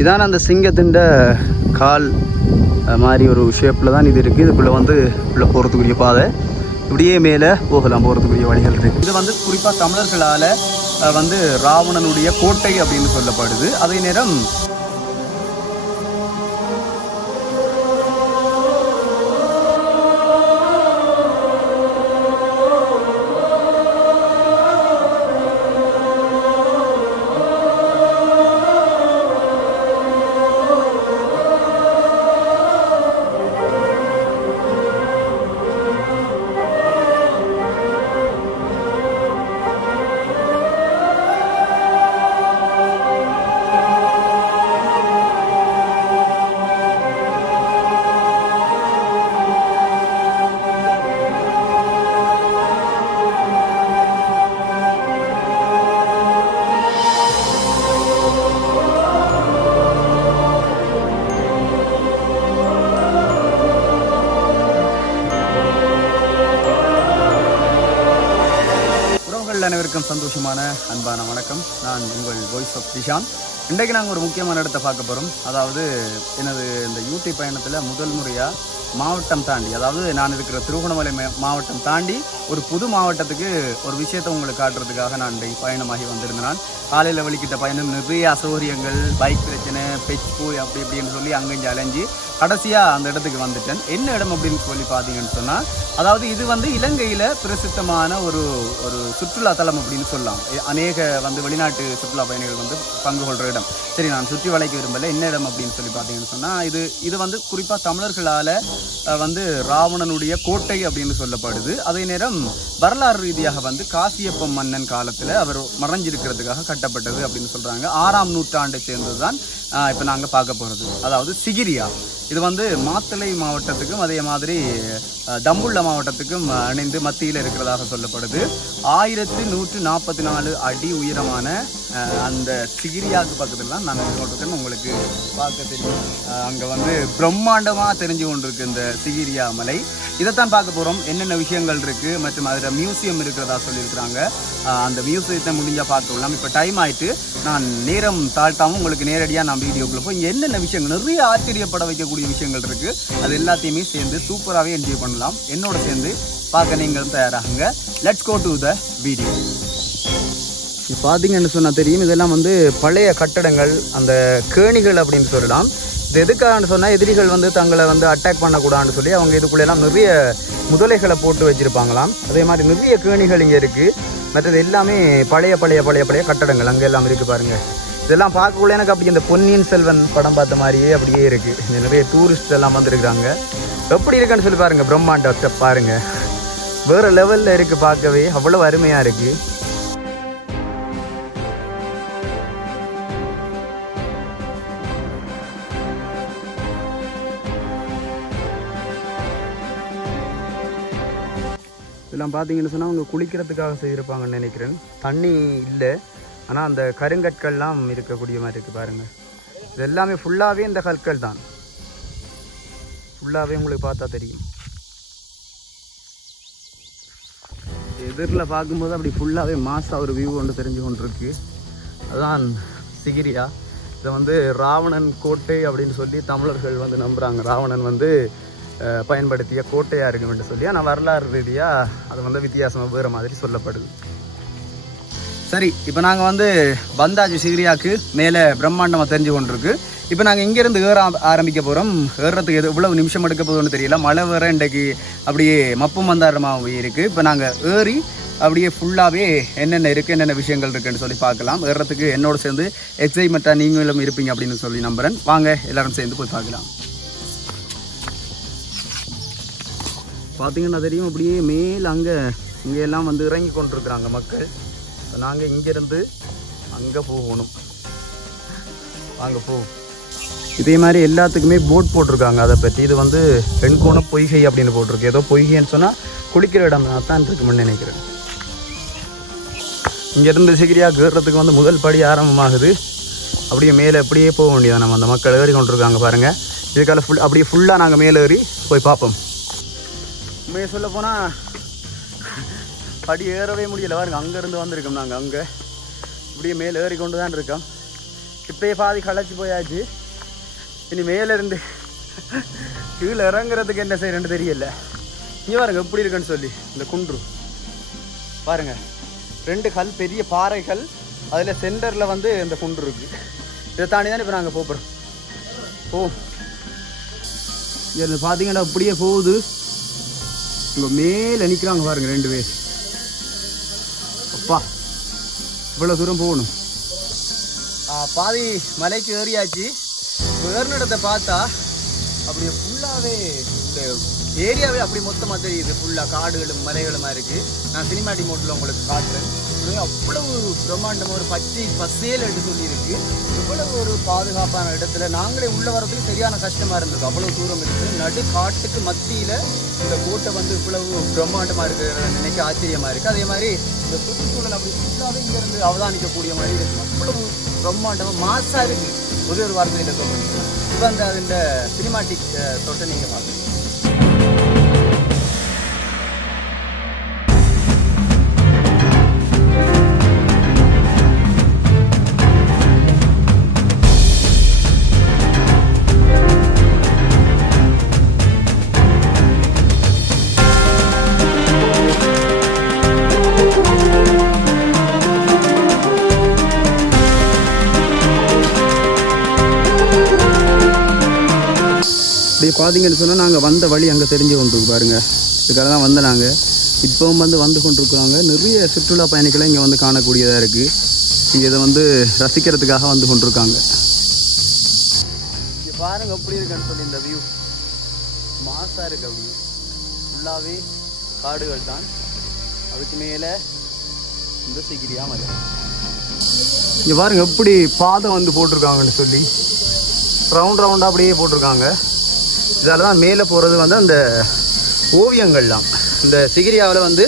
இதான் அந்த சிங்கத்தின் கால் மாதிரி ஒரு ஷேப்பில் தான் இது இருக்குது இதுக்குள்ளே வந்து உள்ள போகிறதுக்குரிய பாதை. இப்படியே மேலே போகலாம் போகிறதுக்குரிய வழிகள் இருக்குது இது வந்து குறிப்பாக தமிழர்களால் வந்து ராவணனுடைய கோட்டை அப்படின்னு சொல்லப்படுது. அதே நேரம் அனைவருக்கும் சந்தோஷமான அன்பான வணக்கம். நான் உங்கள் வாய்ஸ் ஆஃப் திஷான் இன்றைக்கு நாங்கள் ஒரு முக்கியமான இடத்தை பார்க்க போகிறோம் அதாவது எனது இந்த யூடி பயணத்தில் முதல் முறையாக மாவட்டம் தாண்டி அதாவது நான் இருக்கிற திருகோணமலை மாவட்டம் தாண்டி ஒரு புது மாவட்டத்துக்கு ஒரு விஷயத்தை உங்களுக்கு காட்டுறதுக்காக நான் இன்றைக்கு பயணமாகி வந்திருந்தேன். நான் காலையில் வலிக்கிட்ட பயணம் நிறைய அசௌகரியங்கள் பைக் பிரச்சனை பெச்சு அப்படி இப்படின்னு சொல்லி அங்கேஞ்சு அலைஞ்சு கடைசியாக அந்த இடத்துக்கு வந்துட்டேன். என்ன இடம் அப்படின்னு சொல்லி பார்த்தீங்கன்னு சொன்னால் அதாவது இது வந்து இலங்கையில் பிரசித்தமான ஒரு ஒரு சுற்றுலாத்தலம் அப்படின்னு சொல்லலாம். அநேக வந்து வெளிநாட்டு சுற்றுலா பயணிகள் வந்து பங்கு கொள்கிற இடம். சரி நான் சுற்றி வளைக்க விரும்பலை என்ன இடம் அப்படின்னு சொல்லி பார்த்தீங்கன்னு சொன்னால் இது இது வந்து குறிப்பாக தமிழர்களால் வந்து ராவணனுடைய கோட்டை அப்படின்னு சொல்லப்படுது. அதே நேரம் வரலாறு ரீதியாக வந்து காசியப்ப மன்னன் காலத்தில் அவர் மறைஞ்சிருக்கிறதுக்காக கட்டப்பட்டது அப்படின்னு சொல்கிறாங்க ஆறாம் நூற்றாண்டை சேர்ந்தது தான் இப்போ நாங்கள் பார்க்க போகிறது அதாவது சிகிரியா. இது வந்து மாத்தளை மாவட்டத்துக்கும் அதே மாதிரி தம்புள்ள மாவட்டத்துக்கும் இணைந்து மத்தியில் இருக்கிறதாக சொல்லப்படுது. ஆயிரத்தி நூற்று நாற்பத்தி நாலு அடி உயரமான அஹ், அந்த சிகிரியாவுக்கு பக்கத்தில் தான் நான் கொண்டிருக்கேன் உங்களுக்கு பார்க்க தெரியும். அங்கே வந்து பிரம்மாண்டமாக தெரிஞ்சு கொண்டிருக்கு இந்த சிகிரியா மலை. இதைத்தான் பார்க்க போகிறோம் என்னென்ன விஷயங்கள் இருக்குது மற்றும் அதில் மியூசியம் இருக்கிறதா சொல்லியிருக்கிறாங்க. அந்த மியூசியத்தை முடிஞ்சால் பார்த்துக்கலாம் இப்போ டைம் ஆயிட்டு நான் நேரம் தாழ்த்தாமல் உங்களுக்கு நேரடியாக நான் வீடியோக்குள்ளே போய் என்னென்ன விஷயங்கள் நிறைய ஆச்சரியப்பட வைக்கக்கூடிய விஷயங்கள் இருக்குது அது எல்லாத்தையுமே சேர்ந்து சூப்பராகவே என்ஜாய் பண்ணலாம். என்னோட சேர்ந்து பார்க்க நீங்களும் தயாராகுங்க. Let's go to the video இப்போ பார்த்தீங்கன்னு சொன்னால் தெரியும் இதெல்லாம் வந்து பழைய கட்டடங்கள் அந்த கேணிகள் அப்படின்னு சொல்லலாம். இது எதுக்காகன்னு சொன்னால் எதிரிகள் வந்து தங்களை வந்து அட்டாக் பண்ணக்கூடாதுன்னு சொல்லி அவங்க இதுக்குள்ளெல்லாம் நிறைய முதலைகளை போட்டு வச்சுருப்பாங்களாம். அதே மாதிரி நிறைய கேணிகள் இங்கே இருக்குது மற்றது எல்லாமே பழைய பழைய பழைய பழைய கட்டடங்கள். அங்கே எல்லாம் இருக்குது பாருங்கள் இதெல்லாம் பார்க்கக்குள்ள எனக்கு அப்படி இந்த பொன்னியின் செல்வன் படம் பார்த்த மாதிரியே அப்படியே இருக்குது நிறைய டூரிஸ்ட் எல்லாம் வந்திருக்காங்க எப்படி இருக்குன்னு சொல்லி பாருங்கள் பிரம்மாண்டத்தை பாருங்கள் வேறு லெவலில் இருக்குது பார்க்கவே. அவ்வளோ அருமையாக இருக்குது இதெல்லாம் பார்த்தீங்கன்னு சொன்னால் அவங்க குளிக்கிறதுக்காக செய்திருப்பாங்கன்னு நினைக்கிறேன். தண்ணி இல்லை. ஆனால் அந்த கருங்கற்கள்லாம் இருக்கக்கூடிய மாதிரி இருக்குது பாருங்கள் இது எல்லாமே ஃபுல்லாகவே இந்த கற்கள் தான். ஃபுல்லாகவே உங்களுக்கு பார்த்தா தெரியும். எதிரில் பார்க்கும்போது அப்படி ஃபுல்லாகவே மாசாக ஒரு வியூ ஒன்று தெரிஞ்சு கொண்டிருக்கு. அதான் சிகிரியா. இதை வந்து ராவணன் கோட்டை அப்படின்னு சொல்லி தமிழர்கள் வந்து நம்புகிறாங்க ராவணன் வந்து பயன்படுத்திய கோட்டையாக இருக்கும் என்று சொல்லி ஆனால் வரலாறு ரீதியாக அது வந்து வித்தியாசமாக வேறு மாதிரி சொல்லப்படுது. சரி இப்போ நாங்கள் வந்து வந்தாச்சு சிகிரியாவுக்கு மேலே பிரம்மாண்டமாக தெரிஞ்சு கொண்டிருக்கு. இப்போ நாங்கள் இங்கேருந்து ஏற ஆரம்பிக்க போகிறோம் ஏறுறதுக்கு எது இவ்வளவு நிமிஷம் எடுக்க போகுதுன்னு தெரியல. மழை வேற இன்றைக்கு அப்படியே மப்பு மந்தாரமாக இருக்குது இப்போ நாங்கள் ஏறி அப்படியே ஃபுல்லாகவே என்னென்ன இருக்குது என்னென்ன விஷயங்கள் இருக்குன்னு சொல்லி பார்க்கலாம். ஏறுறதுக்கு என்னோட சேர்ந்து எக்ஸைட்மெண்ட்டாக நீங்களும் இருப்பீங்க அப்படின்னு சொல்லி நம்புறேன். வாங்க எல்லாரும் சேர்ந்து போய் பார்க்கலாம். பார்த்தீங்கன்னா தெரியும் அப்படியே மேல் அங்கே இங்கே எல்லாம் வந்து இறங்கி கொண்டிருக்கிறாங்க மக்கள். இப்போ நாங்கள் இங்கேருந்து அங்கே போகணும். வாங்க போ. இதே மாதிரி எல்லாத்துக்குமே போட் போட்டிருக்காங்க. அதை பற்றி இது வந்து வெண்கோணம் பொய்கை அப்படின்னு போட்டிருக்கு. ஏதோ பொய்கைன்னு சொன்னால் குளிக்கிற இடம் தான் இருக்குமென்னு நினைக்கிறேன். இங்கேருந்து சிகிரியாக கேடுறதுக்கு வந்து முதல் படி ஆரம்பமாகுது. அப்படியே மேலே அப்படியே போக வேண்டியது நம்ம அந்த மக்கள் ஏறி கொண்டிருக்காங்க பாருங்கள் இதுக்கால ஃபுல் அப்படியே ஃபுல்லாக நாங்கள் மேலே ஏறி போய் பார்ப்போம். உண்மையை சொல்ல போனால் படி ஏறவே முடியல. பாருங்க அங்கேருந்து வந்திருக்கோம் நாங்கள் அங்கே. இப்படியே மேலே ஏறி கொண்டு தான் இருக்கோம். இப்பயே பாதி களைச்சி போயாச்சு. இனி மேலே இருந்து கீழே இறங்குறதுக்கு என்ன செய்யறேன்னு தெரியல. இங்கே பாருங்க எப்படி இருக்குன்னு சொல்லி இந்த குன்று. பாருங்க ரெண்டு கல் பெரிய பாறைகள் அதில் சென்டரில் வந்து இந்த குன்று இருக்குது இதை தாண்டி தான் இப்போ நாங்கள் போகிறோம் ஓ இதில் பார்த்தீங்கன்னா அப்படியே போகுது. இங்கே மேலே நிற்கிறாங்க பாருங்க ரெண்டு பேர். அப்பா இவ்வளோ தூரம் போகணும். பாதி மலைக்கு ஏறியாச்சு. இப்போ ஏறின இடத்தை பார்த்தா அப்படியே ஃபுல்லாகவே இந்த ஏரியாவே அப்படி மொத்தமாக தெரியுது. ஃபுல்லாக காடுகளும் மலைகளுமா இருக்குது நான் சினிமாட்டிக் மோட்டில் உங்களுக்கு காட்டுறேன். அவ்வளோ அவ்வளவு பிரம்மாண்டமாக ஒரு பச்சை பசேல் என்று சொல்லியிருக்கு. இவ்வளவு ஒரு பாதுகாப்பான இடத்துல நாங்களே உள்ள வரதுக்கு சரியான கஷ்டமாக இருந்தது. அவ்வளவு தூரம் இருக்குது நடு காட்டுக்கு மத்தியில் இந்த கோட்டை வந்து இவ்வளவு பிரம்மாண்டமாக இருக்கிறத நினைக்க ஆச்சரியமாக இருக்குது அதே மாதிரி இந்த சுற்றுச்சூழல் அப்படி ஃபுல்லாகவே இங்கேருந்து அவதானிக்கக்கூடிய மாதிரி இருக்குது அவ்வளவு பிரம்மாண்டமாக மாசாக இருக்குது ஒரே ஒரு வார்த்தையில் சொல்லுங்கள் இப்போ அந்த அதில் சினிமாட்டிக் தொட்டை நீங்கள் பார்க்குறீங்க பார்த்தீங்கன்னு சொன்னால் நாங்கள் வந்த வழி அங்கே தெரிஞ்சு கொண்டிருக்கு பாருங்க. இதுக்காக தான் வந்த நாங்கள் இப்போவும் வந்து வந்து கொண்டிருக்கிறாங்க. நிறைய சுற்றுலா பயணிகளை இங்கே வந்து காணக்கூடியதாக இருக்குது இங்கே இதை வந்து ரசிக்கிறதுக்காக வந்து கொண்டிருக்காங்க. இங்கே பாருங்க எப்படி இருக்குன்னு சொல்லி இந்த வியூ மாசாக இருக்கு அப்படி ஃபுல்லாகவே காடுகள் தான். அதுக்கு மேலே இந்த சிகிரியா மலை. இங்கே பாருங்க எப்படி பாதை வந்து போட்டிருக்காங்கன்னு சொல்லி. ரவுண்ட் ரவுண்டாக அப்படியே போட்டிருக்காங்க. இதால் தான் மேலே போகிறது வந்து அந்த ஓவியங்கள்லாம். இந்த சிகிரியாவில் வந்து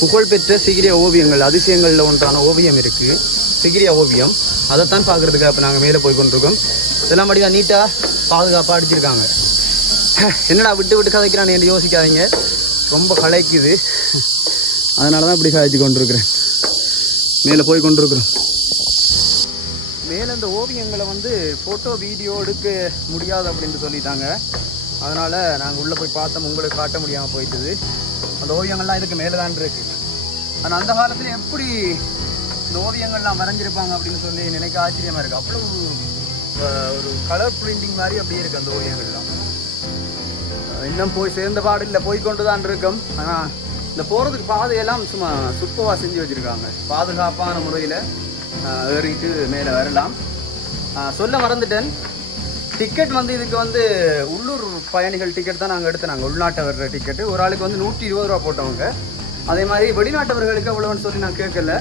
புகழ்பெற்ற சிகிரியா ஓவியங்கள் அதிசயங்களில் ஒன்றான ஓவியம் இருக்குது சிகிரியா ஓவியம். அதைத்தான் பார்க்குறதுக்கு இப்போ நாங்கள் மேலே போய் கொண்டிருக்கோம். இதெல்லாம் அப்படியே நீட்டாக பாதுகாப்பாக அடிச்சிருக்காங்க. என்னடா விட்டு விட்டு கதைக்கிறான்னு என்று யோசிக்காதீங்க. ரொம்ப கலைக்குது. அதனால தான் இப்படி கதைச்சு கொண்டிருக்கிறேன். மேலே போய் கொண்டிருக்கிறோம். மேலே இந்த ஓவியங்களை வந்து ஃபோட்டோ வீடியோ எடுக்க முடியாது அப்படின்னு சொல்லிட்டாங்க. அதனால் நாங்கள் உள்ளே போய் பார்த்தோம். உங்களுக்கு காட்ட முடியாமல் போயிட்டுது. அந்த ஓவியங்கள்லாம் இதுக்கு மேலே தான் இருக்கு. ஆனால் அந்த காலத்தில் எப்படி இந்த ஓவியங்கள்லாம் வரைஞ்சிருப்பாங்க அப்படின்னு சொல்லி நினைக்க ஆச்சரியமாக இருக்குது அவ்வளோ ஒரு கலர் பிரிண்டிங் மாதிரி அப்படியே இருக்குது அந்த ஓவியங்கள்லாம். இன்னும் போய் சேர்ந்த பாடு இல்லை. போய் கொண்டு தான் இருக்கோம். ஆனால் இந்த போகிறதுக்கு பாதையெல்லாம் சும்மா சுத்தமாக செஞ்சு வச்சுருக்காங்க. பாதுகாப்பான முறையில். ஏறிட்டு மேலே வரலாம். சொல்ல மறந்துட்டேன். டிக்கெட் வந்து இதுக்கு வந்து உள்ளூர் பயணிகள் டிக்கெட் தான் நாங்கள் எடுத்து நாங்கள் உள்நாட்டை வர்ற டிக்கெட்டு ஒரு ஆளுக்கு வந்து நூற்றி இருபது ரூபா போட்டவங்க. அதே மாதிரி வெளிநாட்டவர்களுக்கு அவ்வளோன்னு சொல்லி நான் கேட்கல.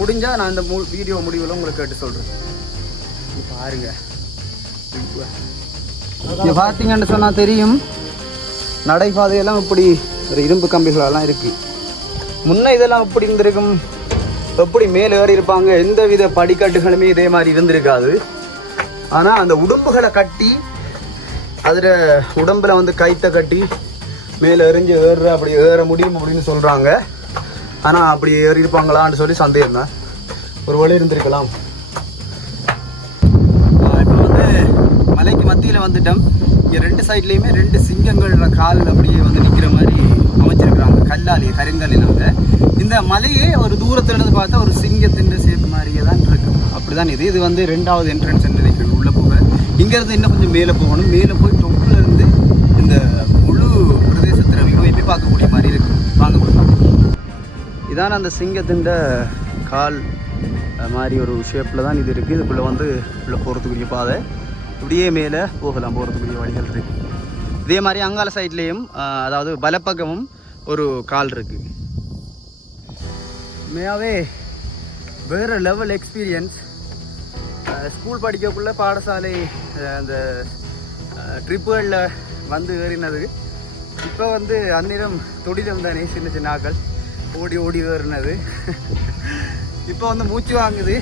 முடிஞ்சால் நான் இந்த மு வீடியோ முடிவில் உங்களுக்கு கேட்டு சொல்கிறேன் பாருங்க. இங்கே பார்த்தீங்கன்னு சொன்னால் தெரியும். நடைபாதையெல்லாம் இப்படி ஒரு இரும்பு கம்பிகளெல்லாம் இருக்குது முன்ன இதெல்லாம் எப்படி இருந்திருக்கும்? எப்படி மேலே ஏறி இருப்பாங்க எந்த வித படிக்கட்டுகளுமே இதே மாதிரி இருந்திருக்காது. ஆனால் அந்த உடம்புகளை கட்டி அதில் உடம்புல வந்து கைத்தை கட்டி மேலே எறிஞ்சு ஏறுற அப்படி ஏற முடியும் அப்படின்னு சொல்கிறாங்க ஆனால் அப்படி ஏறி இருப்பாங்களான்னு சொல்லி சந்தேகம் தான். ஒரு வழி இருந்திருக்கலாம். இப்போ வந்து மலைக்கு மத்தியில் வந்துட்டோம். இங்கே ரெண்டு சைட்லேயுமே ரெண்டு சிங்கங்கள் கால் அப்படியே வந்து நிற்கிற மாதிரி அமைச்சிருக்கிறாங்க. கல்லாலே கருங்கல்லினாங்க இந்த மலையே ஒரு தூரத்துல இருந்து பார்த்தா ஒரு சிங்கத்தின் ஷேப் மாதிரியே தான் இருக்கு அப்படிதான் இது. இது வந்து ரெண்டாவது என்ட்ரன்ஸ் நினைக்கிறேன் உள்ள போக. இங்கேருந்து இன்னும் கொஞ்சம் மேலே போகணும். மேலே போய் டொப்புல இருந்து இந்த முழு பிரதேசத்தில் வியூ எப்படி பார்க்கக்கூடிய மாதிரி இருக்கு. வாங்க போய் இதான அந்த சிங்கத்தின் கால் மாதிரி ஒரு ஷேப்பில் தான் இது இருக்குது இதுக்குள்ளே வந்து உள்ளே போகிறதுக்குரிய பாதை. இப்படியே மேலே போகலாம். போகிறதுக்குரிய வழிகள் இருக்குது இதே மாதிரி அங்கால சைட்லேயும் அதாவது வலப்பக்கமும் ஒரு கால் இருக்குது உண்மையாகவே வேறு லெவல் எக்ஸ்பீரியன்ஸ் ஸ்கூல் படிக்கக்குள்ள பாடசாலை uh, அந்த uh, ட்ரிப்புகளில் வந்து ஏறினது. இப்போ வந்து அந்நிறம் துடிதம் தானே சின்ன சின்ன ஆக்கள். ஓடி ஓடி ஏறினது. இப்போ வந்து மூச்சு வாங்குது.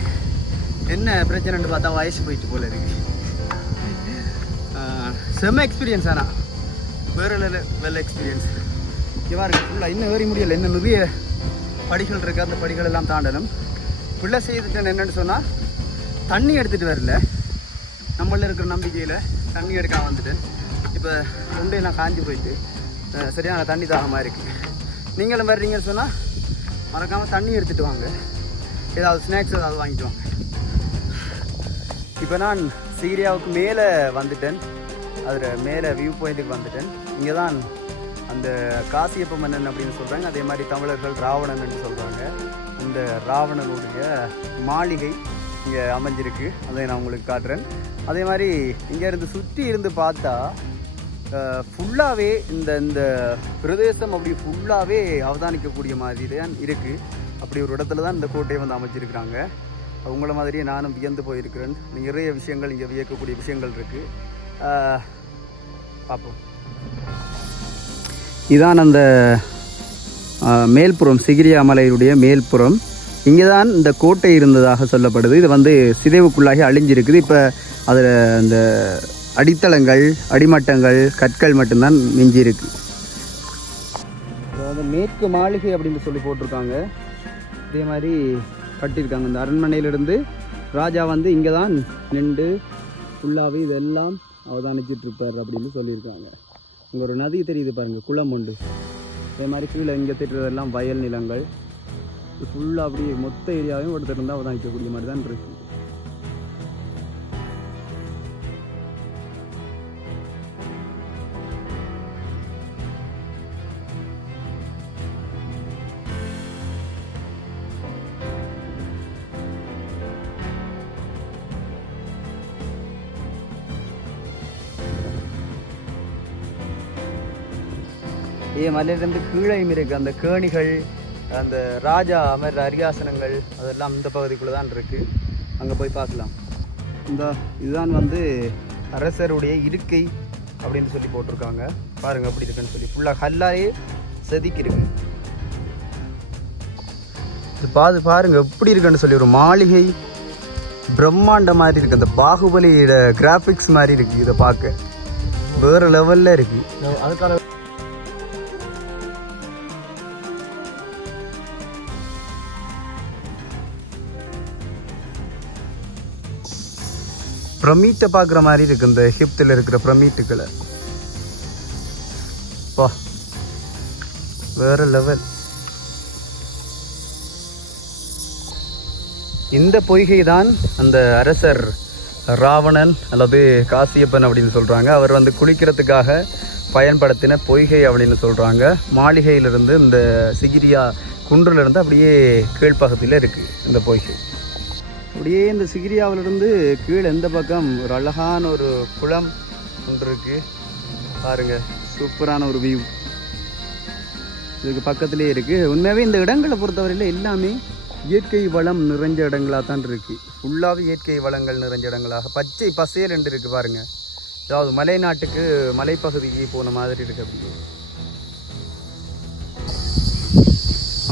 என்ன பிரச்சனைன்னு பார்த்தா வயசு போயிட்டு போல இருக்கு. செம்ம எக்ஸ்பீரியன்ஸ் ஆனால் வேறு வெல் எக்ஸ்பீரியன்ஸ் இங்கே ஃபுல்லாக இன்னும் ஏறி முடியலை. இன்னும் நிறைய படிகள் இருக்குது அந்த படிகள் எல்லாம் தாண்டணும். பிள்ளை செய்துட்டேன் என்னன்னு சொன்னால் தண்ணி எடுத்துகிட்டு வரல. நம்மள இருக்கிற நம்பிக்கையில் தண்ணி எடுக்காம வந்துட்டு இப்போ ரெண்டு நான் காஞ்சி போயிட்டு சரியான தண்ணி தாகமாக இருக்குது நீங்களும் வர்றீங்கன்னு சொன்னால் மறக்காமல் தண்ணி எடுத்துகிட்டு வாங்க. ஏதாவது ஸ்நாக்ஸ் ஏதாவது வாங்கிட்டு வாங்க. இப்போ நான் சீரியாவுக்கு மேலே வந்துட்டேன். அதில் மேலே வியூ பாயிண்ட்டுக்கு வந்துட்டேன். இங்கே தான் அந்த காசியப்ப மன்னன் அப்படின்னு சொல்கிறாங்க அதே மாதிரி தமிழர்கள் ராவணன் என்று சொல்கிறாங்க இந்த ராவணனுடைய மாளிகை இங்கே அமைஞ்சிருக்கு. அதை நான் உங்களுக்கு காட்டுறேன். அதே மாதிரி இங்கே இருந்து சுற்றி இருந்து பார்த்தா ஃபுல்லாகவே இந்த இந்த பிரதேசம் அப்படி ஃபுல்லாகவே அவதானிக்கக்கூடிய மாதிரி தான் இருக்குது அப்படி ஒரு இடத்துல தான் இந்த கோட்டையை வந்து அமைச்சிருக்கிறாங்க. உங்களை மாதிரியே நானும் வியந்து போயிருக்கிறேன். நிறைய விஷயங்கள் இங்கே வியக்கக்கூடிய விஷயங்கள் இருக்குது பார்ப்போம். இதான் அந்த மேல்புறம் சிகிரியா மலையினுடைய மேல்புறம். இங்கே தான் இந்த கோட்டை இருந்ததாக சொல்லப்படுது. இது வந்து சிதைவுக்குள்ளாகி அழிஞ்சிருக்குது. இப்போ அதில் அந்த அடித்தளங்கள் அடிமட்டங்கள் கற்கள் மட்டும்தான் மிஞ்சி இருக்கு அதாவது மேற்கு மாளிகை அப்படின்னு சொல்லி போட்டிருக்காங்க. இதே மாதிரி கட்டியிருக்காங்க. இந்த அரண்மனையிலிருந்து ராஜா வந்து இங்கே தான் நின்று ஃபுல்லாகவே இதெல்லாம் அவதானிச்சிட்டு இருப்பார் அப்படின்னு சொல்லியிருக்காங்க. இங்கே ஒரு நதி தெரியுது பாருங்கள் குளம் உண்டு. அதே மாதிரி கீழே இங்கே திட்டுறதெல்லாம் வயல் நிலங்கள். ஃபுல்லாக அப்படியே மொத்த ஏரியாவையும் ஒருத்தர் இருந்தால் அவதானிக்கக்கூடிய மாதிரி தான் இருக்குது இதே மலையிலேருந்து கீழையும் இருக்குது அந்த கேணிகள் அந்த ராஜா அமர் அரியாசனங்கள் அதெல்லாம் இந்த பகுதிக்குள்ளே தான் இருக்குது அங்கே போய் பார்க்கலாம். இந்த இதுதான் வந்து அரசருடைய இருக்கை அப்படின்னு சொல்லி போட்டிருக்காங்க. பாருங்கள் அப்படி இருக்குன்னு சொல்லி. ஃபுல்லாக கல்லாயே செதுக்கிருக்கு இது பாது பாருங்கள் எப்படி இருக்குன்னு சொல்லி. ஒரு மாளிகை பிரம்மாண்ட மாதிரி இருக்குது அந்த பாகுபலியோட கிராஃபிக்ஸ் மாதிரி இருக்குது இதை பார்க்க. வேறு லெவலில் இருக்குது அதுக்கான பிரமிட்டை பார்க்குற மாதிரி இருக்கு இந்த எகிப்தில் இருக்கிற பிரமிட்டுக்களை பா வேற லெவல் இந்த பொய்கை தான் அந்த அரசர் ராவணன் அல்லது காசியப்பன் அப்படின்னு சொல்கிறாங்க அவர் வந்து குளிக்கிறதுக்காக பயன்படுத்தின பொய்கை அப்படின்னு சொல்கிறாங்க மாளிகையிலிருந்து இந்த சிகிரியா குன்றிலிருந்து அப்படியே கீழ்ப்பகுதியில் இருக்குது இந்த பொய்கை. அப்படியே இந்த சிகிரியாவிலிருந்து கீழே எந்த பக்கம் ஒரு அழகான ஒரு குளம் ஒன்று இருக்கு. பாருங்க சூப்பரான ஒரு வியூ இதுக்கு பக்கத்துலேயே இருக்கு. உண்மையாகவே இந்த இடங்களை பொறுத்தவரையில் எல்லாமே இயற்கை வளம் நிறைஞ்ச இடங்களாக தான் இருக்கு. ஃபுல்லாகவே இயற்கை வளங்கள் நிறைஞ்ச இடங்களாக. பச்சை பசையல் என்று இருக்குது பாருங்கள் அதாவது மலை நாட்டுக்கு மலைப்பகுதிக்கு போன மாதிரி இருக்குது அப்படி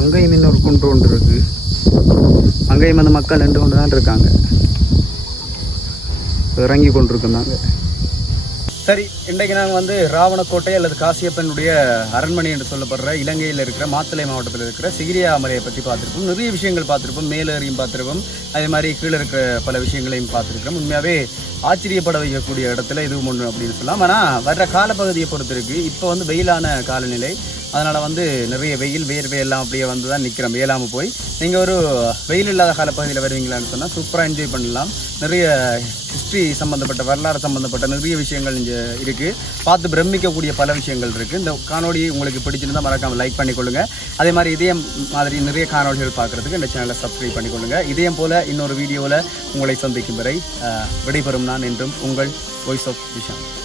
அங்கேயும் இன்னொரு குன்று ஒன்று இருக்கு. அங்கேயும் அந்த மக்கள் நின்று கொண்டு தான் இருக்காங்க. இறங்கி கொண்டிருக்கிறாங்க. சரி இன்றைக்கு நாங்கள் வந்து ராவணக்கோட்டை அல்லது காசியப்பனுடைய அரண்மனை என்று சொல்லப்படுற இலங்கையில் இருக்கிற மாத்தளை மாவட்டத்தில் இருக்கிற சிகிரியா மலையை பற்றி பார்த்துருப்போம். நிறைய விஷயங்கள் பார்த்துருப்போம். மேலேறியும் பார்த்துருப்போம். அதே மாதிரி கீழே இருக்கிற பல விஷயங்களையும் பார்த்துருக்கிறோம். உண்மையாகவே ஆச்சரியப்பட வைக்கக்கூடிய இடத்துல இதுவும் ஒன்று அப்படின்னு சொல்லலாம். ஆனால் வர்ற காலப்பகுதியை பொறுத்து இருக்குது இப்போ வந்து வெயிலான காலநிலை. அதனால் வந்து நிறைய வெயில் வேர்வை எல்லாம் அப்படியே வந்து தான் நிற்கிறோம் வெயிலாமல் போய். நீங்கள் ஒரு வெயில் இல்லாத காலப்பகுதியில் வருவீங்களான்னு சொன்னால் சூப்பராக என்ஜாய் பண்ணலாம். நிறைய ஹிஸ்ட்ரி சம்மந்தப்பட்ட வரலாறு சம்மந்தப்பட்ட நிறைய விஷயங்கள் இங்கே இருக்குது பார்த்து பிரமிக்கக்கூடிய பல விஷயங்கள் இருக்குது இந்த காணொலி உங்களுக்கு பிடிச்சிருந்தால் மறக்காமல் லைக் பண்ணிக்கொள்ளுங்கள் அதே மாதிரி இதே மாதிரி நிறைய காணொலிகள் பார்க்குறதுக்கு இந்த சேனலை சப்ஸ்கிரைப் பண்ணிக்கொள்ளுங்கள் இதே போல் இன்னொரு வீடியோவில் உங்களை சந்திக்கும் வரை அஹ், விடைபெறும் நான் என்றும் உங்கள் வாய்ஸ் ஆஃப் விஷான்